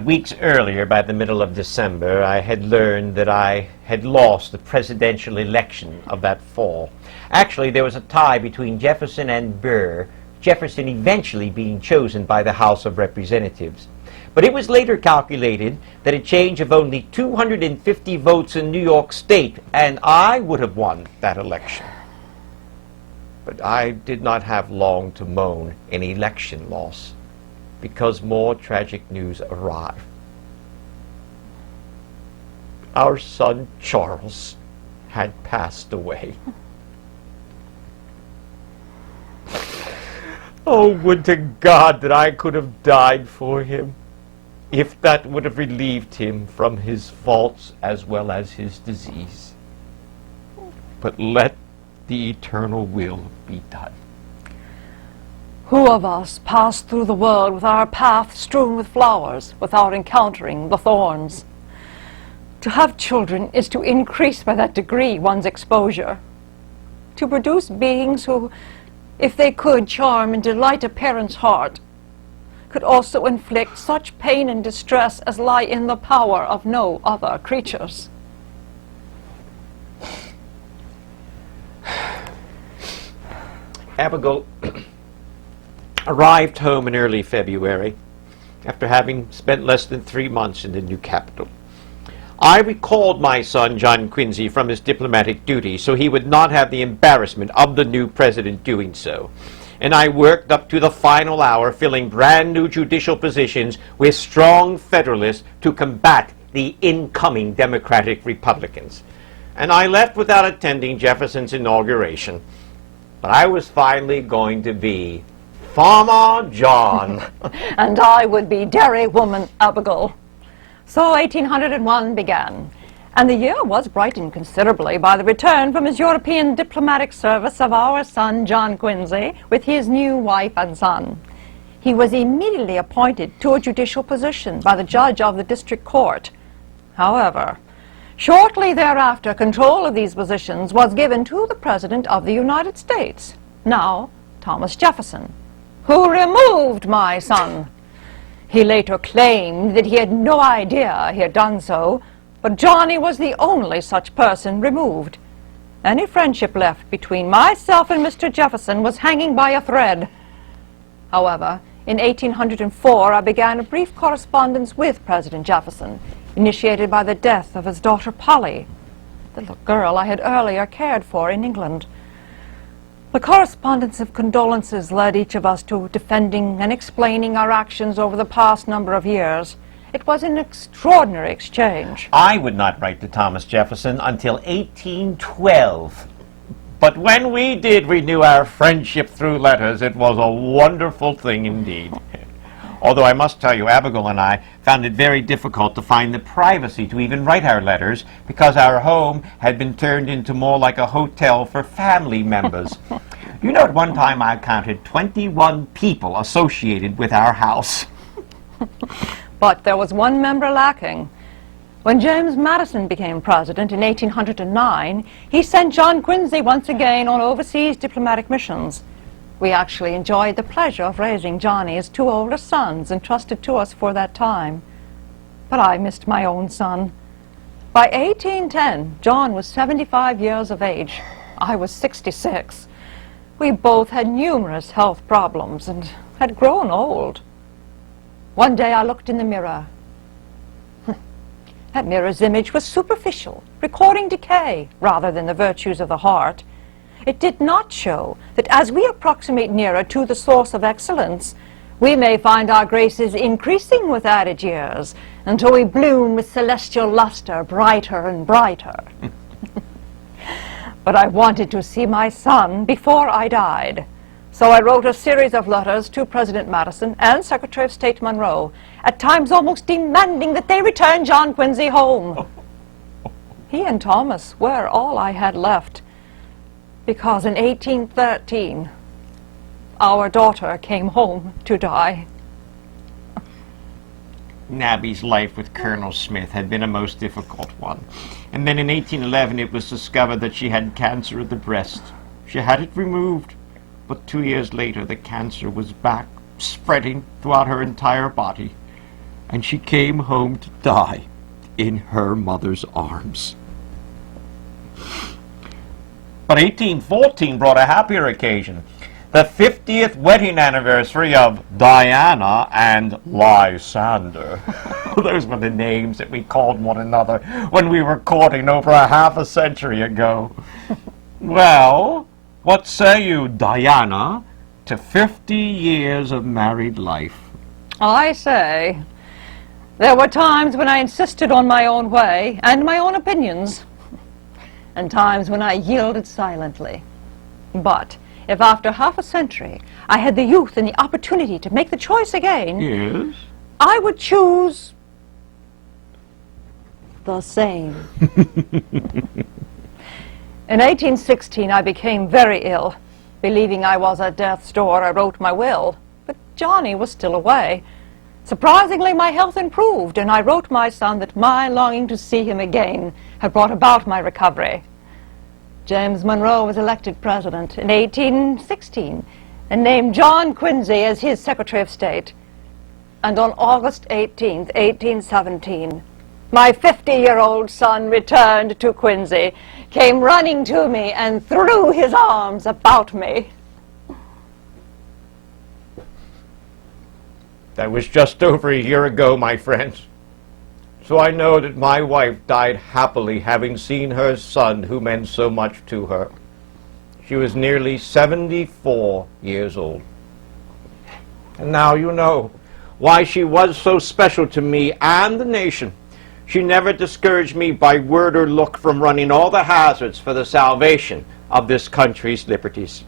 Weeks earlier, by the middle of December, I had learned that I had lost the presidential election of that fall. Actually, there was a tie between Jefferson and Burr, Jefferson eventually being chosen by the House of Representatives. But it was later calculated that a change of only 250 votes in New York State, and I would have won that election. But I did not have long to moan an election loss, because more tragic news arrived. Our son Charles had passed away. Oh, would to God that I could have died for him, if that would have relieved him from his faults as well as his disease. But let the eternal will be done. Who of us passed through the world with our path strewn with flowers without encountering the thorns? To have children is to increase by that degree one's exposure, to produce beings who, if they could charm and delight a parent's heart, could also inflict such pain and distress as lie in the power of no other creatures. Abigail arrived home in early February, after having spent less than 3 months in the new capital. I recalled my son, John Quincy, from his diplomatic duty so he would not have the embarrassment of the new president doing so. And I worked up to the final hour, filling brand new judicial positions with strong Federalists to combat the incoming Democratic Republicans. And I left without attending Jefferson's inauguration. But I was finally going to be Farmer John. And I would be dairywoman Abigail. So 1801 began, and the year was brightened considerably by the return from his European diplomatic service of our son John Quincy with his new wife and son. He was immediately appointed to a judicial position by the judge of the district court. However, shortly thereafter, control of these positions was given to the President of the United States, now Thomas Jefferson, who removed my son. He later claimed that he had no idea he had done so, but Johnny was the only such person removed. Any friendship left between myself and Mr. Jefferson was hanging by a thread. However, in 1804, I began a brief correspondence with President Jefferson, initiated by the death of his daughter Polly, the little girl I had earlier cared for in England. The correspondence of condolences led each of us to defending and explaining our actions over the past number of years. It was an extraordinary exchange. I would not write to Thomas Jefferson until 1812. But when we did renew our friendship through letters, it was a wonderful thing indeed. Although I must tell you, Abigail and I found it very difficult to find the privacy to even write our letters, because our home had been turned into more like a hotel for family members. You know, at one time I counted 21 people associated with our house. But there was one member lacking. When James Madison became president in 1809, he sent John Quincy once again on overseas diplomatic missions. We actually enjoyed the pleasure of raising Johnny's 2 older sons entrusted to us for that time. But I missed my own son. By 1810, John was 75 years of age. I was 66. We both had numerous health problems and had grown old. One day I looked in the mirror. That mirror's image was superficial, recording decay rather than the virtues of the heart. It did not show that as we approximate nearer to the source of excellence, we may find our graces increasing with added years until we bloom with celestial luster, brighter and brighter. But I wanted to see my son before I died. So I wrote a series of letters to President Madison and Secretary of State Monroe, at times almost demanding that they return John Quincy home. He and Thomas were all I had left, because in 1813, our daughter came home to die. Nabby's life with Colonel Smith had been a most difficult one. And then in 1811, it was discovered that she had cancer of the breast. She had it removed, but 2 years later, the cancer was back, spreading throughout her entire body. and she came home to die in her mother's arms. But 1814 brought a happier occasion. The 50th wedding anniversary of Diana and Lysander. Those were the names that we called one another when we were courting over a half a century ago. Well, what say you, Diana, to 50 years of married life? I say, there were times when I insisted on my own way and my own opinions, and times when I yielded silently. But if after half a century I had the youth and the opportunity to make the choice again, Yes? I would choose the same. In 1816, I became very ill. Believing I was at death's door, I wrote my will, but Johnny was still away. Surprisingly, my health improved, and I wrote my son that my longing to see him again had brought about my recovery. James Monroe was elected president in 1816 and named John Quincy as his Secretary of State. And on August 18th, 1817, my 50-year-old son returned to Quincy, came running to me, and threw his arms about me. That was just over a year ago, my friends. So I know that my wife died happily, having seen her son who meant so much to her. She was nearly 74 years old. And now you know why she was so special to me and the nation. She never discouraged me by word or look from running all the hazards for the salvation of this country's liberties.